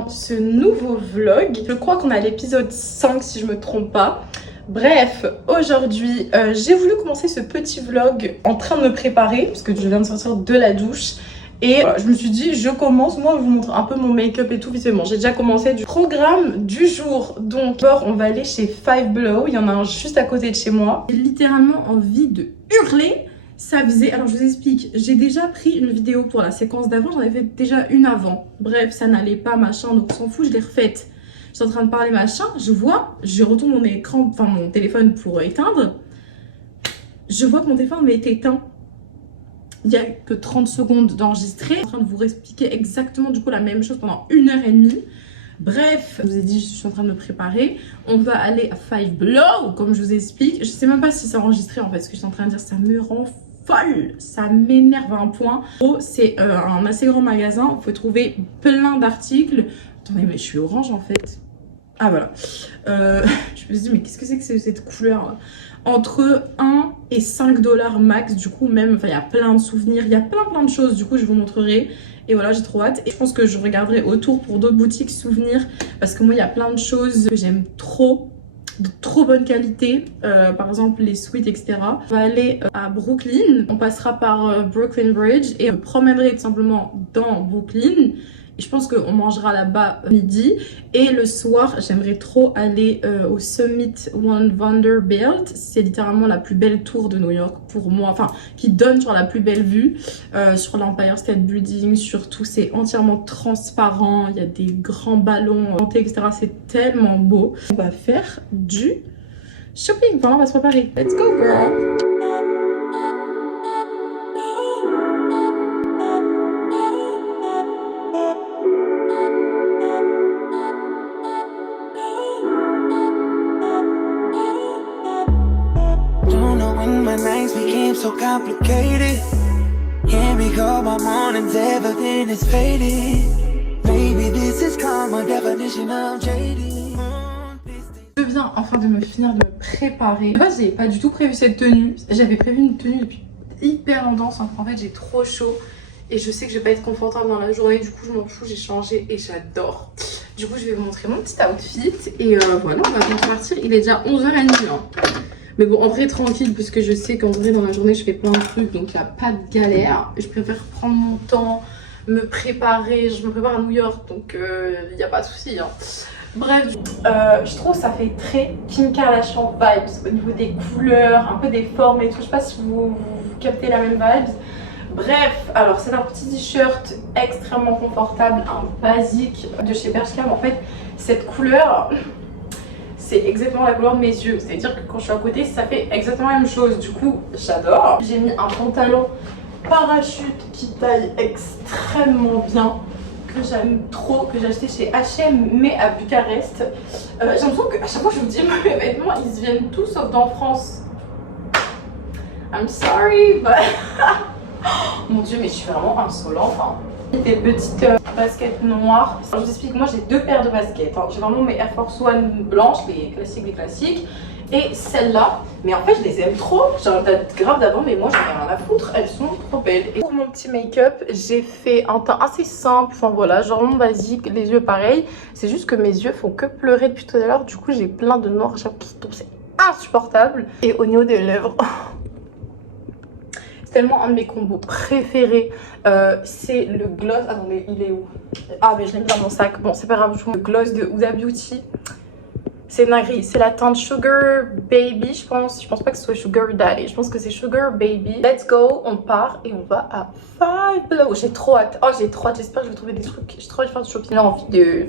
dans ce nouveau vlog. Je crois qu'on est à l'épisode 5 si je me trompe pas. Bref, aujourd'hui, j'ai voulu commencer ce petit vlog en train de me préparer parce que je viens de sortir de la douche. Et voilà, je me suis dit, je commence, moi je vous montre un peu mon make-up et tout vite fait. Bon, j'ai déjà commencé du programme du jour. Donc, d'abord, on va aller chez Five Below. Il y en a un juste à côté de chez moi. J'ai littéralement envie de hurler. Ça faisait... Alors, je vous explique. J'ai déjà pris une vidéo pour la séquence d'avant. J'en avais fait déjà une avant. Bref, ça n'allait pas, machin. Donc, on s'en fout, je l'ai refaite. Je suis en train de parler, machin. Je vois, je retourne mon écran, enfin mon téléphone pour éteindre. Je vois que mon téléphone m'est éteint. Il n'y a que 30 secondes d'enregistrer. Je suis en train de vous expliquer exactement du coup la même chose pendant 1h30. Bref, je vous ai dit, je suis en train de me préparer. On va aller à Five Below, comme je vous explique. Je sais même pas si c'est enregistré en fait, ce que je suis en train de dire, ça me rend folle. Ça m'énerve à un point. C'est un assez grand magasin, vous pouvez trouver plein d'articles. Attendez, mais je suis orange en fait. Ah voilà. Je me suis dit, mais qu'est-ce que c'est que cette couleur? Entre 1 et 5 $ max, du coup même, enfin il y a plein de souvenirs, il y a plein de choses, du coup je vous montrerai. Et voilà, j'ai trop hâte. Et je pense que je regarderai autour pour d'autres boutiques souvenirs, parce que moi il y a plein de choses que j'aime trop, de trop bonne qualité, par exemple les sweats, etc. On va aller à Brooklyn, on passera par Brooklyn Bridge et on promènerai tout simplement dans Brooklyn. Je pense qu'on mangera là-bas midi. Et le soir, j'aimerais trop aller au Summit One Vanderbilt. C'est littéralement la plus belle tour de New York pour moi. Enfin, qui donne sur la plus belle vue. Sur l'Empire State Building, surtout. C'est entièrement transparent. Il y a des grands ballons, etc. C'est tellement beau. On va faire du shopping. Enfin, on va se préparer. Let's go, girl! So complicated. Can't recall my mornings, everything is faded. Maybe this is karma, definition of jaded. Je viens enfin de me finir de me préparer. Moi, j'ai pas du tout prévu cette tenue. J'avais prévu une tenue depuis hyper longtemps. En fait, j'ai trop chaud et je sais que je vais pas être confortable dans la journée. Du coup, je m'en fous, j'ai changé et j'adore. Du coup, je vais vous montrer mon petit outfit et voilà, on va bientôt partir. Il est déjà 11h30. Mais bon, en vrai, tranquille, puisque je sais qu'en vrai, dans la journée, je fais plein de trucs, donc il n'y a pas de galère. Je préfère prendre mon temps, me préparer. Je me prépare à New York, donc il n'y a pas de souci. Hein. Bref, je trouve que ça fait très Kim Kardashian vibes au niveau des couleurs, un peu des formes et tout. Je sais pas si vous captez la même vibes. Bref, alors c'est un petit t-shirt extrêmement confortable, un basique de chez Bershka. En fait, cette couleur... c'est exactement la couleur de mes yeux, c'est-à-dire que quand je suis à côté, ça fait exactement la même chose. Du coup, j'adore. J'ai mis un pantalon parachute qui taille extrêmement bien, que j'aime trop, que j'ai acheté chez H&M, mais à Bucarest. J'ai l'impression qu'à chaque fois que je vous dis, mes vêtements, ils se viennent tous sauf dans France. I'm sorry, but... oh, mon dieu, mais je suis vraiment insolente. Hein. Des petites baskets noires. Je vous explique, moi j'ai deux paires de baskets. Hein. J'ai vraiment mes Air Force One blanches, les classiques. Et celles-là, mais en fait je les aime trop. J'en ai grave d'avant, mais moi j'en ai rien à foutre. Elles sont trop belles. Et pour mon petit make-up, j'ai fait un teint assez simple. Enfin voilà, genre mon basique, les yeux pareil. C'est juste que mes yeux font que pleurer depuis tout à l'heure. Du coup j'ai plein de noirs qui tombent. C'est insupportable. Et au niveau des lèvres... tellement un de mes combos préférés, c'est le gloss. Attendez, il est où? Ah mais je l'ai mis dans mon sac. Bon c'est pas grave, je vous le gloss de Huda Beauty. C'est dingue, c'est la teinte Sugar Baby, je pense. Je pense pas que ce soit Sugar Daddy, je pense que c'est Sugar Baby. Let's go, on part et on va à Five Below. J'ai trop hâte. Oh j'ai trop hâte, j'espère que je vais trouver des trucs. J'ai trop hâte de faire du shopping. J'ai envie de...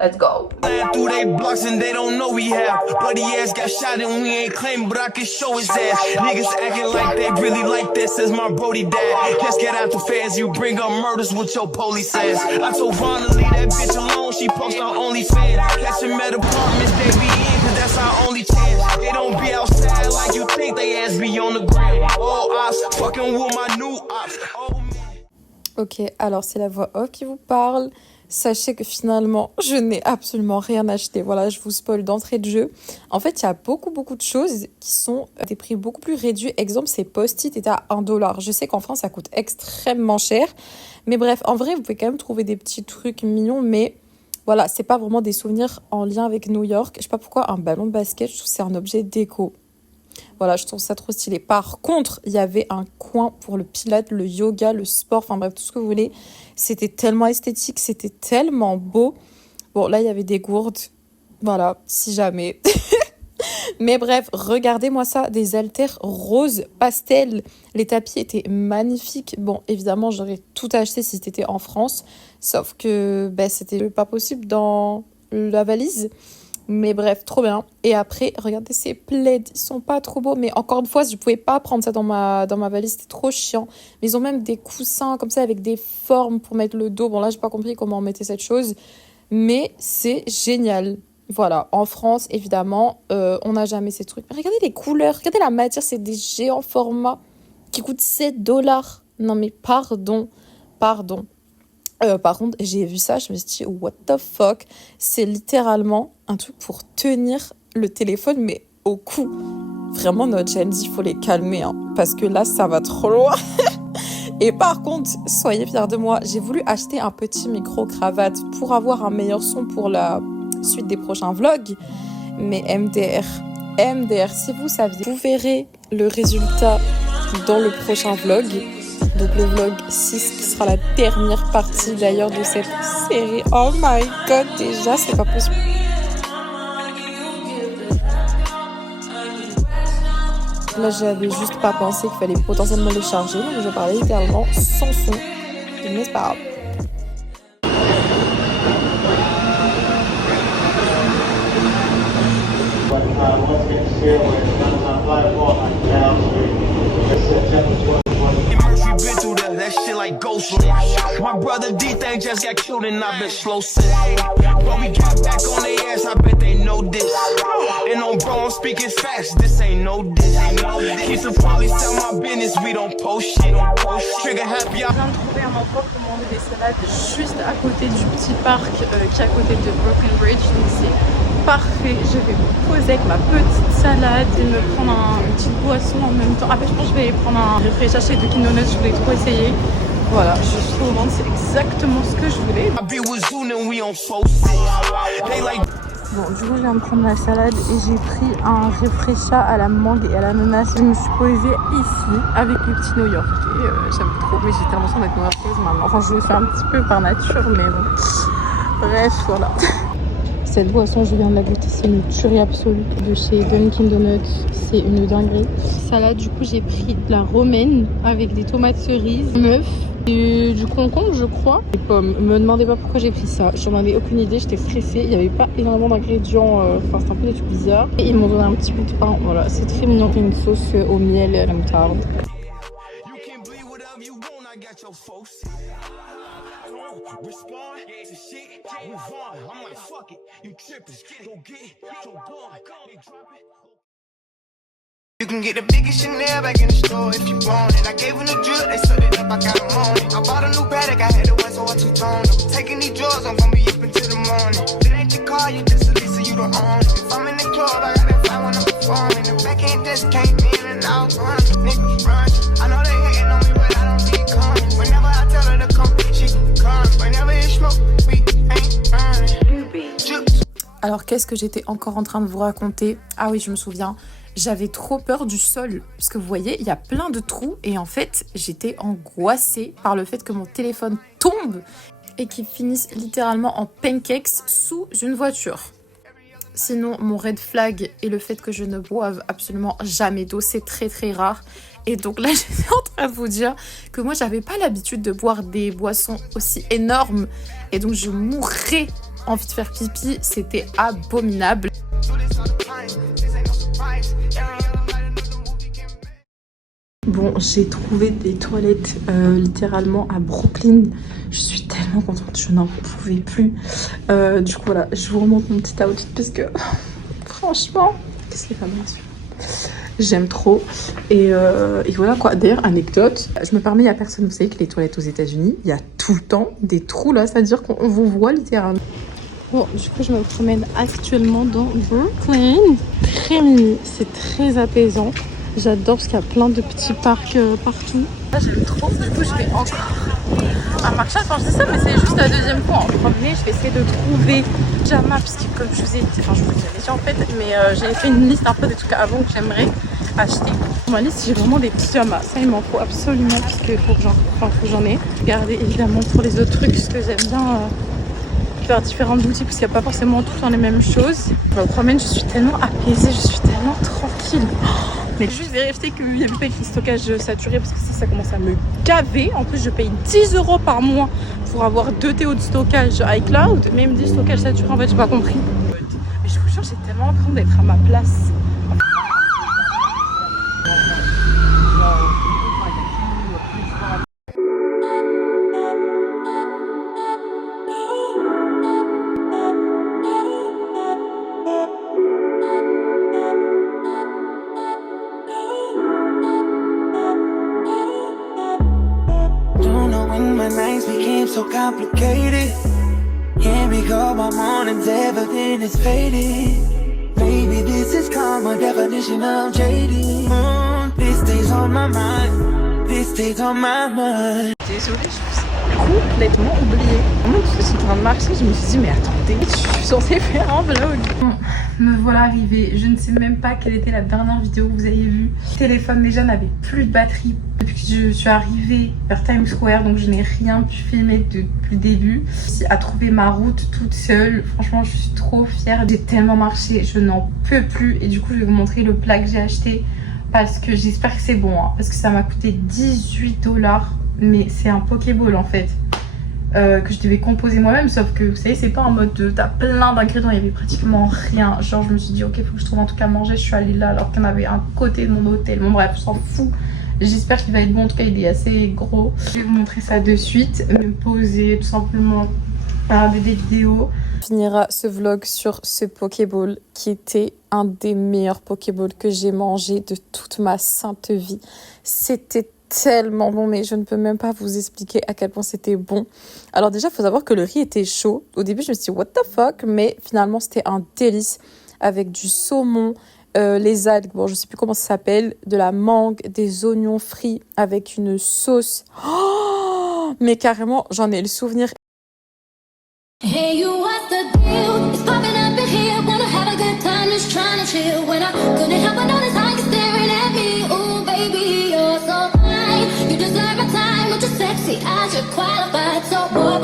Let's go. Through they blocks and they don't know we have. Buddy ass got shot and we ain't claim, but I can show his ass. Niggas acting like they really like that, says my Brody dad. Just get out the feds, you bring up murders with your police ass. I told Vaughn to leave that bitch alone, she posts on OnlyFans. Catch him at apartments, they be in, cause that's our only chance. They don't be outside like you think, they ass be on the ground. All ops, fucking with my new ops. Oh, man. Ok, alors c'est la voix off qui vous parle. sachez que finalement, je n'ai absolument rien acheté. Voilà, je vous spoil d'entrée de jeu. En fait, il y a beaucoup de choses qui sont à des prix beaucoup plus réduits. Exemple, ces post-it étaient à 1 $. Je sais qu'en France, ça coûte extrêmement cher. Mais bref, en vrai, vous pouvez quand même trouver des petits trucs mignons, mais voilà, c'est pas vraiment des souvenirs en lien avec New York. Je sais pas pourquoi, un ballon de basket, je trouve que c'est un objet déco. Voilà, je trouve ça trop stylé. Par contre, il y avait un coin pour le pilates, le yoga, le sport, enfin bref, tout ce que vous voulez. C'était tellement esthétique, c'était tellement beau. Bon, là, il y avait des gourdes. Voilà, si jamais. Mais bref, regardez-moi ça, des haltères roses pastel. Les tapis étaient magnifiques. Bon, évidemment, j'aurais tout acheté si c'était en France. Sauf que c'était pas possible dans la valise. Mais bref, trop bien. Et après, regardez ces plaids, ils sont pas trop beaux. Mais encore une fois, je pouvais pas prendre ça dans ma valise, c'était trop chiant. Mais ils ont même des coussins comme ça avec des formes pour mettre le dos. Bon là, j'ai pas compris comment on mettait cette chose. Mais c'est génial. Voilà, en France, évidemment, on n'a jamais ces trucs. Mais regardez les couleurs, regardez la matière, c'est des géants formats qui coûtent 7 $. Non mais pardon. Par contre, j'ai vu ça, je me suis dit, what the fuck? C'est littéralement un truc pour tenir le téléphone, mais au cou. Vraiment, notre Gen Z, il faut les calmer, hein, parce que là, ça va trop loin. Et par contre, soyez fiers de moi, j'ai voulu acheter un petit micro-cravate pour avoir un meilleur son pour la suite des prochains vlogs. Mais MDR, si vous saviez, vous verrez le résultat dans le prochain vlog. Donc le vlog 6 qui sera la dernière partie d'ailleurs de cette série. Oh my god, déjà c'est pas possible. Là j'avais juste pas pensé qu'il fallait potentiellement le charger. Donc je parlais littéralement sans son. Mais c'est pas grave. That shit like ghost room. My brother D-Thing just got killed and I've been slow since. But we got back on their ass, I bet they know this. And on bro, I'm speaking facts, this ain't no diss. Keep some police tell my business, we don't post shit. Trigger happy. Je viens de trouver un endroit pour manger des salades juste à côté du petit parc qui est à côté de Brooklyn Bridge. Donc c'est parfait. Je vais me poser avec ma petite salade et me prendre une petite boisson en même temps. Après, je pense que je vais prendre un réfléchissage chez Dunkin' Donuts. Je voulais trop essayer. Voilà, je trouve vraiment c'est exactement ce que je voulais. Bon, du coup, je viens de prendre ma salade et j'ai pris un réfléchissage à la mangue et à l'ananas. Je me suis posée ici avec le petit New York. Et j'aime trop, mais j'ai tellement l'impression d'être new-yorkaise maintenant. Enfin, je le fais un petit peu par nature, mais bon. Bref, voilà. Cette boisson, je viens de la goûter, c'est une tuerie absolue de chez Dunkin' Donuts. C'est une dinguerie. Salade, du coup, j'ai pris de la romaine avec des tomates cerises, meuf et du concombre, je crois. Des pommes. Me demandez pas pourquoi j'ai pris ça. J'en avais aucune idée, j'étais stressée. Il n'y avait pas énormément d'ingrédients. Enfin, c'était un peu des trucs bizarres. Et ils m'ont donné un petit peu de pain. Voilà, c'est très mignon. Une sauce au miel et à la moutarde. You can get the biggest Chanel back in the store if you want it. I gave them the drip, they sucked it up, I got them on it. I bought a new Patek, I had to win, so I two-toned them. Taking these drugs, I'm gonna be up until the morning. It ain't your car, you just a Lisa, you don't own it. If I'm in the club, I got that fly when I'm performing. The back end just came in and out running. Niggas run. I know they hating on me, but I don't be coming. Whenever I tell her to come, she come. Whenever it's smoke, we ain't running. Alors qu'est-ce que j'étais encore en train de vous raconter? Ah oui, je me souviens. J'avais trop peur du sol, parce que vous voyez, il y a plein de trous et en fait, j'étais angoissée par le fait que mon téléphone tombe et qu'il finisse littéralement en pancakes sous une voiture. Sinon, mon red flag est le fait que je ne boive absolument jamais d'eau, c'est très très rare. Et donc là, j'étais en train de vous dire que moi, j'avais pas l'habitude de boire des boissons aussi énormes et donc je mourrais envie de faire pipi, c'était abominable. Bon, j'ai trouvé des toilettes littéralement à Brooklyn. Je suis tellement contente, je n'en pouvais plus. Du coup, voilà, je vous remonte mon petit outfit parce que franchement, qu'est-ce qu'il est pas bien sûr. J'aime trop. Et voilà quoi. D'ailleurs, anecdote, je me permets, il n'y a personne. Vous savez que les toilettes aux États-Unis, il y a tout le temps des trous là, c'est-à-dire qu'on vous voit littéralement. Bon, du coup, je me promène actuellement dans Brooklyn. Très mini, c'est très apaisant. J'adore parce qu'il y a plein de petits parcs partout. Là, j'aime trop. Du coup, je vais encore à Marshall. Enfin, je dis ça, mais c'est juste la deuxième fois. En premier, je vais essayer de trouver pyjama, puisque comme je vous ai dit, enfin, je vous l'ai déjà en fait, mais j'avais fait une liste un peu des trucs avant que j'aimerais acheter. Dans ma liste, j'ai vraiment des pyjamas. Ça, il m'en faut absolument, puisqu'il faut que j'en ai. Regardez évidemment pour les autres trucs, parce que j'aime bien faire différentes boutiques, parce qu'il n'y a pas forcément tout le temps les mêmes choses. Je me promène, je suis tellement apaisée, je suis tellement tranquille. Mais juste vérifier qu'il n'y avait pas écrit stockage saturé, parce que ça commence à me gaver. En plus, je paye 10 € par mois pour avoir 2 TO de stockage iCloud. Mais il me dit stockage saturé, en fait, j'ai pas compris. Mais je vous jure, j'ai tellement l'impression d'être à ma place. My nights became so complicated. Can't recall my mornings, everything is faded. Maybe this is called my definition of jaded. This stays on my mind, this stays on my mind. Désolée, je me suis complètement oubliée. Vraiment, je suis en train de marcher, je me suis dit, mais attendez, je suis censée faire un vlog. Bon, me voilà arrivée. Je ne sais même pas quelle était la dernière vidéo que vous avez vue. Le téléphone déjà n'avait plus de batterie depuis que je suis arrivée vers Times Square, donc je n'ai rien pu filmer depuis le début. J'ai réussi à trouver ma route toute seule. Franchement, je suis trop fière. J'ai tellement marché, je n'en peux plus. Et du coup, je vais vous montrer le plat que j'ai acheté parce que j'espère que c'est bon, hein, parce que ça m'a coûté 18 $. Mais c'est un Pokéball en fait, que je devais composer moi-même, sauf que vous savez, c'est pas en mode de t'as plein d'ingrédients, il y avait pratiquement rien. Genre, je me suis dit, ok, faut que je trouve un truc à manger. Je suis allée là alors qu'il y en avait un côté de mon hôtel. Bon, bref, je s'en fous. J'espère qu'il va être bon. En tout cas, il est assez gros. Je vais vous montrer ça de suite. Me poser tout simplement, regarder des vidéos. On finira ce vlog sur ce Pokéball qui était un des meilleurs Pokéballs que j'ai mangé de toute ma sainte vie. C'était tellement bon, mais je ne peux même pas vous expliquer à quel point c'était bon. Alors déjà, il faut savoir que le riz était chaud. Au début, je me suis dit, what the fuck? Mais finalement, c'était un délice avec du saumon, les algues, bon, je sais plus comment ça s'appelle, de la mangue, des oignons frits avec une sauce. Oh, mais carrément, j'en ai le souvenir. Hey, you, what's the deal? It's popping up in here. Wanna have a good time, just trying to chill. When I couldn't help but notice how you're staring at me. Oh, baby, you're so fine. You deserve my time, but you're sexy as you're qualified. So, boy,